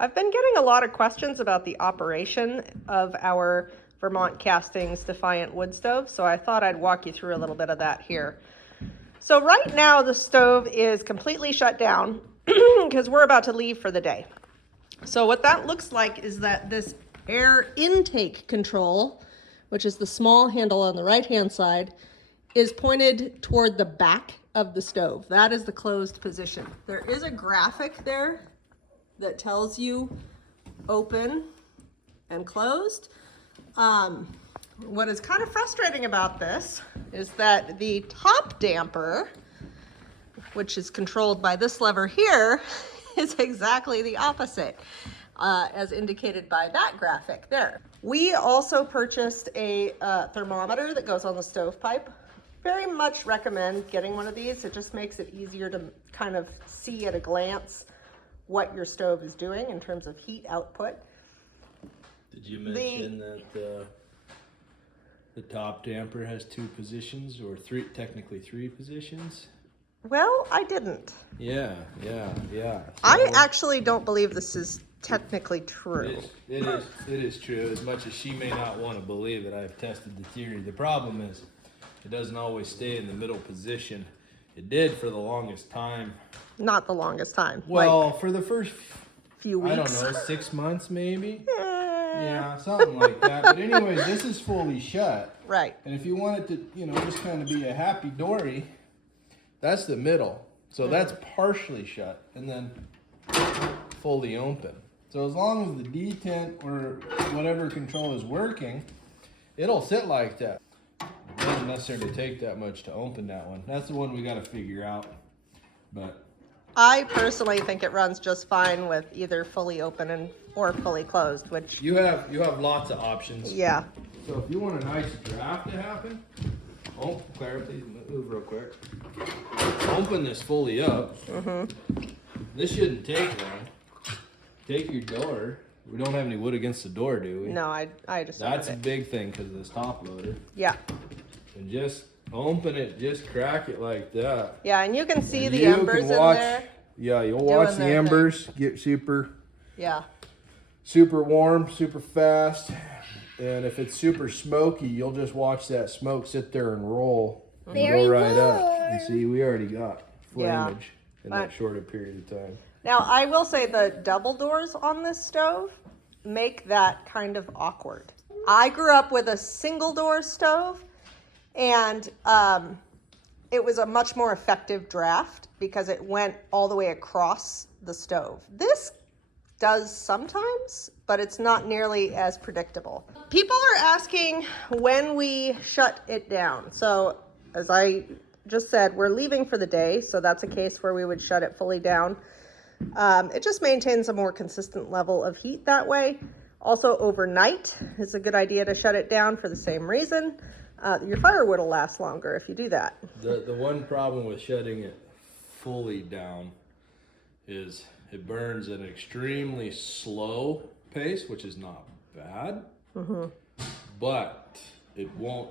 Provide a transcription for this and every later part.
I've been getting a lot of questions about the operation of our Vermont Castings Defiant wood stove, so I thought I'd walk you through a little bit of that here. So right now the stove is completely shut down because we're about to leave for the day. So what that looks like is that this air intake control, which is the small handle on the right-hand side, is pointed toward the back of the stove. That is the closed position. There is a graphic there that tells you open and closed. What is kind of frustrating about this is that the top damper, which is controlled by this lever here, is exactly the opposite, as indicated by that graphic there. We also purchased a thermometer that goes on the stovepipe. Very much recommend getting one of these. It just makes it easier to kind of see at a glance what your stove is doing in terms of heat output. Did you mention that the top damper has 2 positions, or technically 3 positions? Well, I didn't. Yeah. So I actually don't believe this is technically true. It is true. As much as she may not want to believe it, I've tested the theory. The problem is it doesn't always stay in the middle position. It did for the longest time. Not the longest time. Well, like, for the first few weeks. I don't know, 6 months maybe? Yeah, something like that. But anyways, this is fully shut. Right. And if you want it to, just kind of be a happy dory, that's the middle. So that's partially shut and then fully open. So as long as the detent or whatever control is working, it'll sit like that. It doesn't necessarily take that much to open that one. That's the one we got to figure out. But I personally think it runs just fine with either fully open or fully closed, which you have lots of options. Yeah. So if you want a nice draft to happen, Clara, please move real quick. Open this fully up. This shouldn't take long. Take your door. We don't have any wood against the door, do we? No, I just That's a big thing because of this top loader. Yeah. And just open it, just crack it like that. Yeah, and you can see And the embers in there. Yeah, you'll watch the embers get super warm, super fast. And if it's super smoky, you'll just watch that smoke sit there and roll and go right up. And see, we already got flammage in that shorter period of time. Now, I will say the double doors on this stove make that kind of awkward. I grew up with a single door stove, and it was a much more effective draft because it went all the way across the stove. This does sometimes, but it's not nearly as predictable. People are asking when we shut it down. So as I just said, we're leaving for the day, so that's a case where we would shut it fully down. It just maintains a more consistent level of heat that way. Also, overnight is a good idea to shut it down for the same reason. Your firewood will last longer if you do that. The one problem with shutting it fully down is it burns at an extremely slow pace, which is not bad, but it won't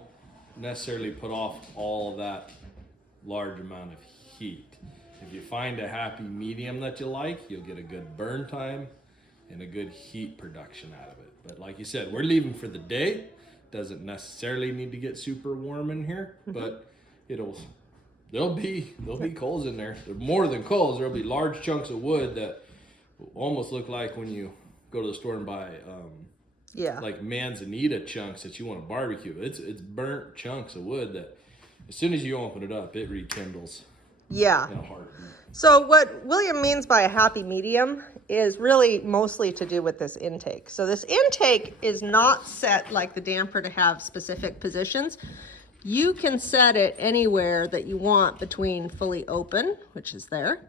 necessarily put off all that large amount of heat. If you find a happy medium that you like, you'll get a good burn time and a good heat production out of it. But like you said, we're leaving for the day. Doesn't necessarily need to get super warm in here, but there'll be coals in there. More than coals, there'll be large chunks of wood that will almost look like when you go to the store and buy like manzanita chunks that you want to barbecue. It's burnt chunks of wood that as soon as you open it up, it rekindles. Yeah. In a heartbeat. So what William means by a happy medium is really mostly to do with this intake. So this intake is not set like the damper to have specific positions. You can set it anywhere that you want between fully open, which is there,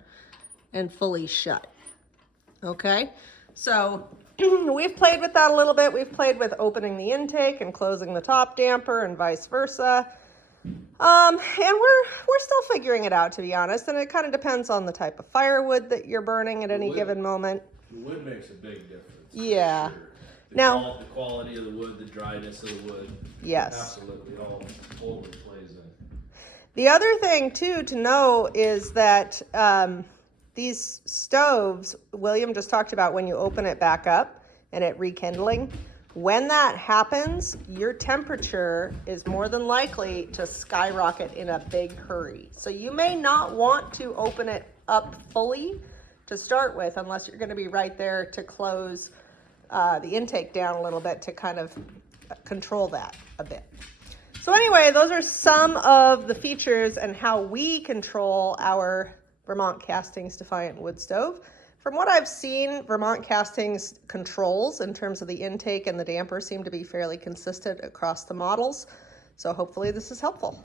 and fully shut. Okay, so we've played with that a little bit. We've played with opening the intake and closing the top damper and vice versa. And we're still figuring it out, to be honest, and it kind of depends on the type of firewood that you're burning at any given moment. The wood makes a big difference. Yeah. Sure. Now, The quality of the wood, the dryness of the wood. Yes. Absolutely, all plays in. The other thing, too, to know is that these stoves, William just talked about when you open it back up and it rekindling. When that happens, your temperature is more than likely to skyrocket in a big hurry. So you may not want to open it up fully to start with unless you're going to be right there to close the intake down a little bit to kind of control that a bit. So anyway, those are some of the features and how we control our Vermont Castings Defiant wood stove. From what I've seen, Vermont Castings controls in terms of the intake and the damper seem to be fairly consistent across the models. So hopefully this is helpful.